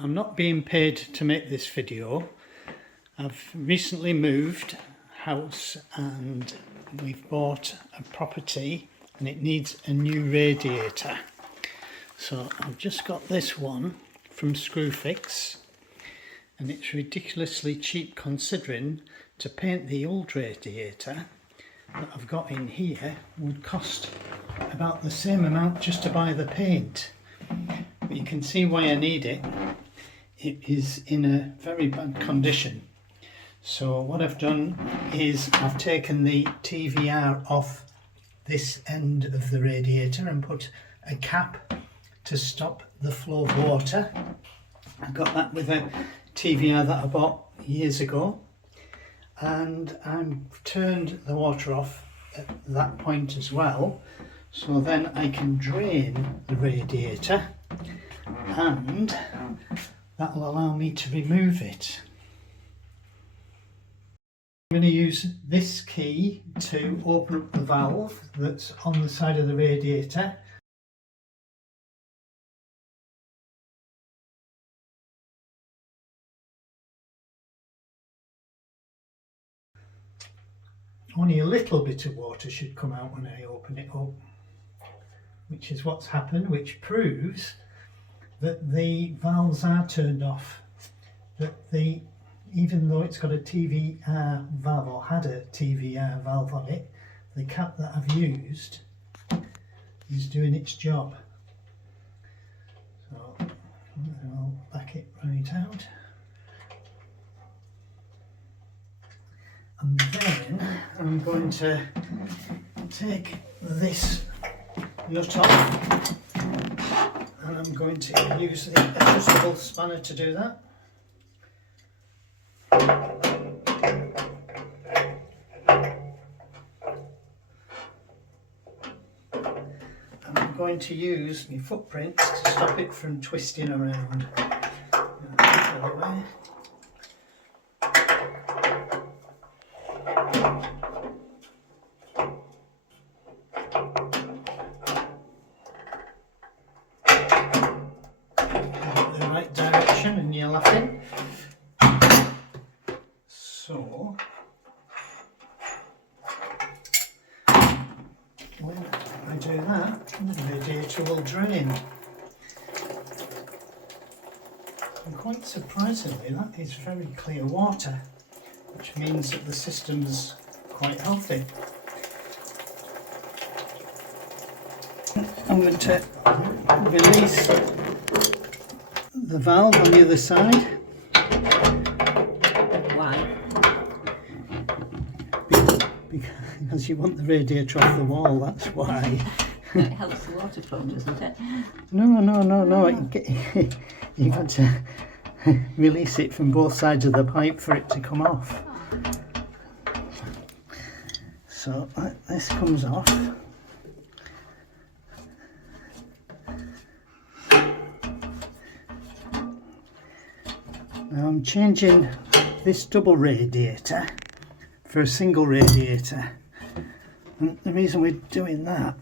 I'm not being paid to make this video. I've recently moved house and we've bought a property and it needs a new radiator. So I've just got this one from Screwfix and it's ridiculously cheap considering to paint the old radiator that I've got in here would cost about the same amount just to buy the paint. But you can see why I need it. It is in a very bad condition. So what I've done is I've taken the TVR off this end of the radiator and put a cap to stop the flow of water. I got that with a TVR that I bought years ago, and I've turned the water off at that point as well, so then I can drain the radiator and that will allow me to remove it. I'm going to use this key to open up the valve that's on the side of the radiator. Only a little bit of water should come out when I open it up, which is what's happened, which proves that the valves are turned off. That even though it's got a TVR valve, or had a TVR valve on it, the cap that I've used is doing its job. So I'll back it right out. And then I'm going to take this nut off and I'm going to use the adjustable spanner to do that. And I'm going to use my footprints to stop it from twisting around. And you're laughing. So when I do that, the radiator will drain. And quite surprisingly, that is very clear water, which means that the system's quite healthy. I'm going to release the valve on the other side. Why? Because you want the radiator off the wall, that's why. It helps the water flow, doesn't it? No. You've got to release it from both sides of the pipe for it to come off. So this comes off. Now I'm changing this double radiator for a single radiator, and the reason we're doing that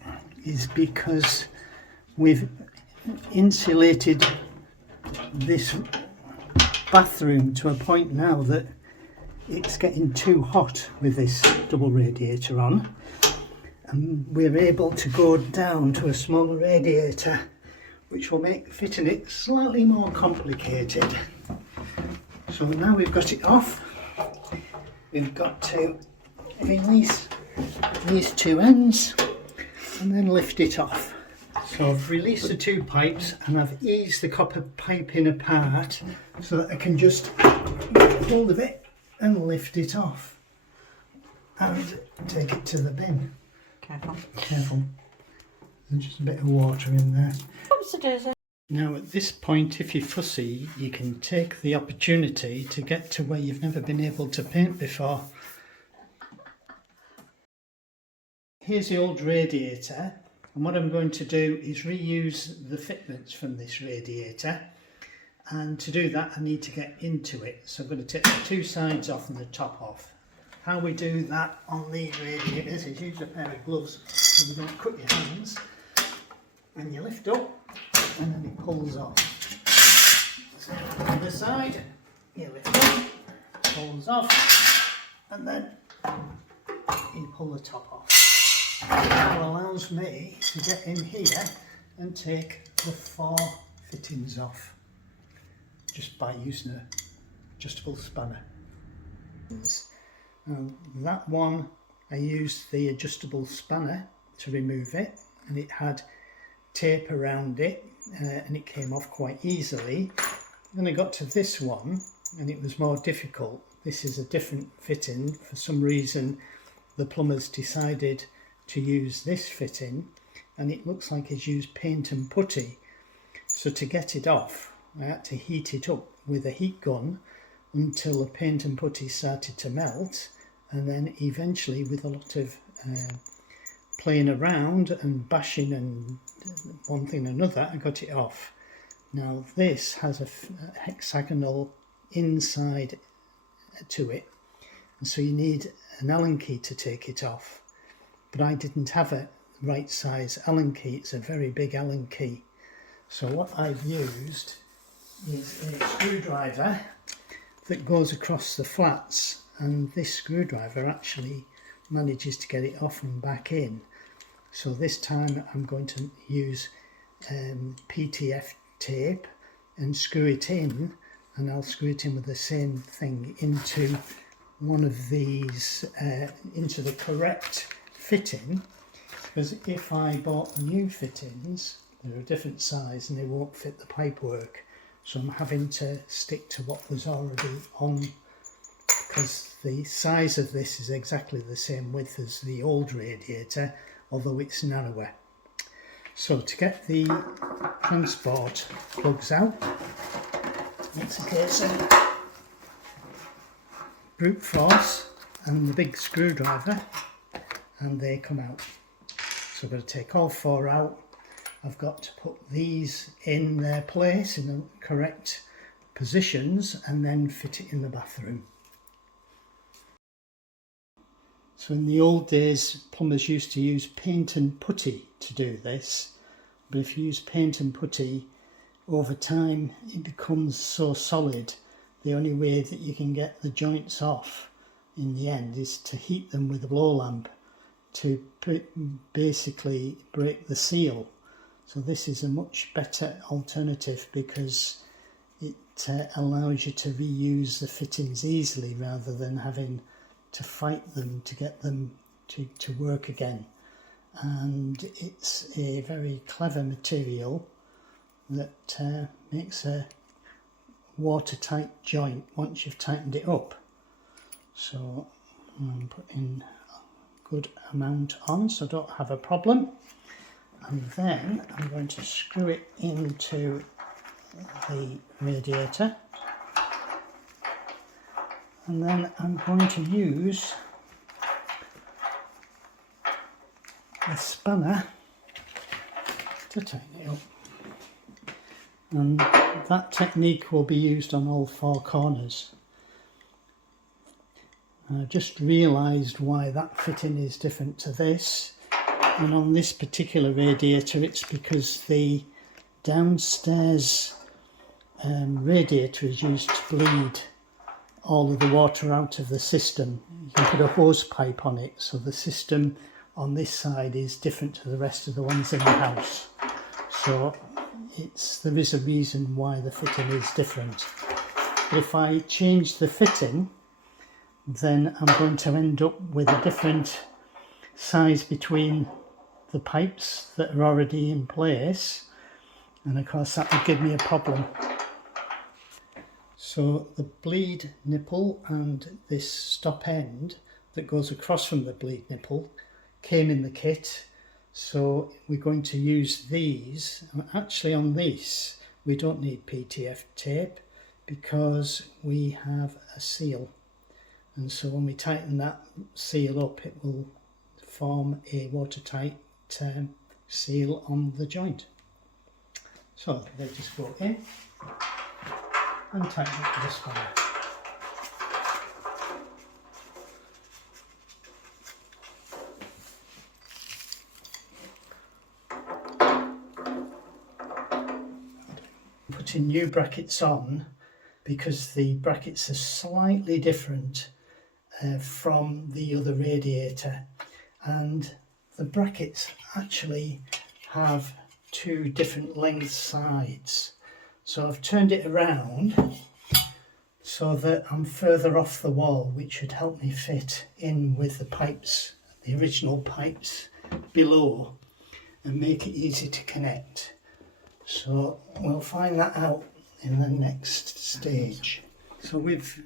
is because we've insulated this bathroom to a point now that it's getting too hot with this double radiator on, and we're able to go down to a smaller radiator, which will make fitting it slightly more complicated. So now we've got it off, we've got to release these two ends and then lift it off. So I've released the two pipes and I've eased the copper piping apart so that I can just get hold of it and lift it off and take it to the bin. Careful. There's just a bit of water in there. Oopsie-daisy. Now at this point, if you're fussy, you can take the opportunity to get to where you've never been able to paint before. Here's the old radiator, and what I'm going to do is reuse the fitments from this radiator, and to do that I need to get into it. So I'm going to take the two sides off and the top off. How we do that on these radiators is use a pair of gloves so you don't cut your hands, and you lift up and then it pulls off. Other side, you lift up, pulls off, and then you pull the top off. That allows me to get in here and take the 4 fittings off just by using an adjustable spanner. Now, that one, I used the adjustable spanner to remove it, and it had tape around it and it came off quite easily. Then I got to this one and it was more difficult. This is a different fitting. For some reason the plumbers decided to use this fitting, and it looks like it's used paint and putty. So to get it off I had to heat it up with a heat gun until the paint and putty started to melt, and then eventually with a lot of playing around and bashing and one thing and another, I got it off. Now this has a hexagonal inside to it, and so you need an Allen key to take it off, but I didn't have a right size Allen key. It's a very big Allen key. So what I've used is a screwdriver that goes across the flats, and this screwdriver actually manages to get it off and back in. So this time I'm going to use PTF tape and screw it in, and I'll screw it in with the same thing into one of these, into the correct fitting, because if I bought new fittings, they're a different size and they won't fit the pipework. So I'm having to stick to what was already on, because the size of this is exactly the same width as the old radiator, although it's narrower. So to get the transport plugs out, it's a case of brute force and the big screwdriver, and they come out. So I've got to take all 4 out. I've got to put these in their place in the correct positions and then fit it in the bathroom. So in the old days, plumbers used to use paint and putty to do this, but if you use paint and putty, over time it becomes so solid, the only way that you can get the joints off in the end is to heat them with a blow lamp to basically break the seal. So this is a much better alternative because it allows you to reuse the fittings easily rather than having to fight them to get them to work again. And it's a very clever material that makes a watertight joint once you've tightened it up. So I'm putting a good amount on so I don't have a problem. And then I'm going to screw it into the radiator, and then I'm going to use a spanner to tighten it up, and that technique will be used on all 4 corners. I just realised why that fitting is different to this. And on this particular radiator, it's because the downstairs radiator is used to bleed all of the water out of the system. You can put a hose pipe on it, so the system on this side is different to the rest of the ones in the house. So there is a reason why the fitting is different. But if I change the fitting, then I'm going to end up with a different size between the pipes that are already in place, and of course that would give me a problem. So the bleed nipple and this stop end that goes across from the bleed nipple came in the kit, so we're going to use these. Actually on this we don't need PTF tape because we have a seal, and so when we tighten that seal up it will form a watertight seal on the joint. So they just go in and tighten up with a spanner. Putting new brackets on because the brackets are slightly different from the other radiator, and the brackets actually have two different length sides. So I've turned it around so that I'm further off the wall, which should help me fit in with the pipes, the original pipes below, and make it easy to connect. So we'll find that out in the next stage. So we've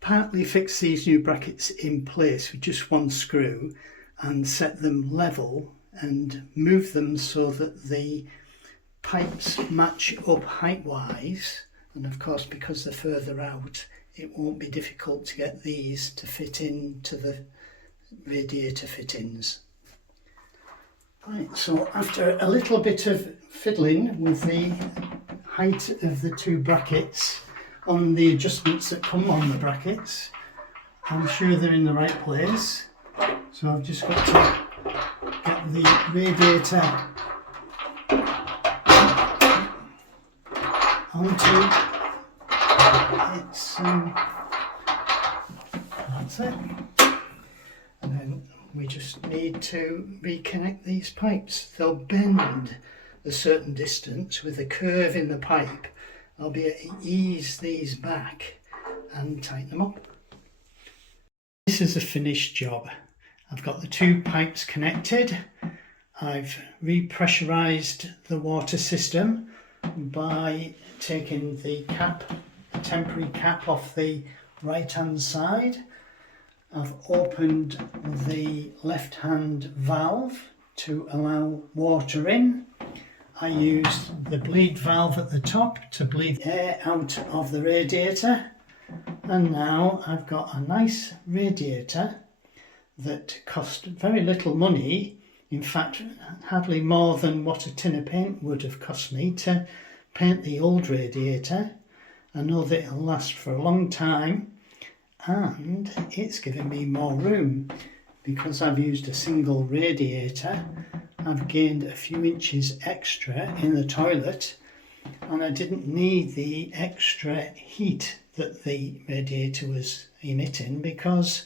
partly fixed these new brackets in place with just one screw and set them level and move them so that the pipes match up height wise, and of course because they're further out it won't be difficult to get these to fit into the radiator fittings. Right, so after a little bit of fiddling with the height of the two brackets on the adjustments that come on the brackets, I'm sure they're in the right place. So I've just got to get the radiator onto its, that's it. And then we just need to reconnect these pipes. They'll bend a certain distance with a curve in the pipe. I'll be able to ease these back and tighten them up. This is a finished job. I've got the two pipes connected. I've repressurized the water system by taking the cap, the temporary cap off the right hand side. I've opened the left hand valve to allow water in. I used the bleed valve at the top to bleed air out of the radiator, and now I've got a nice radiator that cost very little money. In fact, hardly more than what a tin of paint would have cost me to paint the old radiator. I know that it'll last for a long time, and it's given me more room because I've used a single radiator. I've gained a few inches extra in the toilet, and I didn't need the extra heat that the radiator was emitting because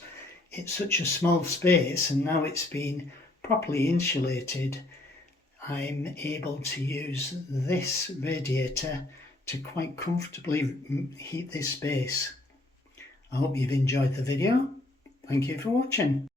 it's such a small space, and now it's been properly insulated. I'm able to use this radiator to quite comfortably heat this space. I hope you've enjoyed the video. Thank you for watching.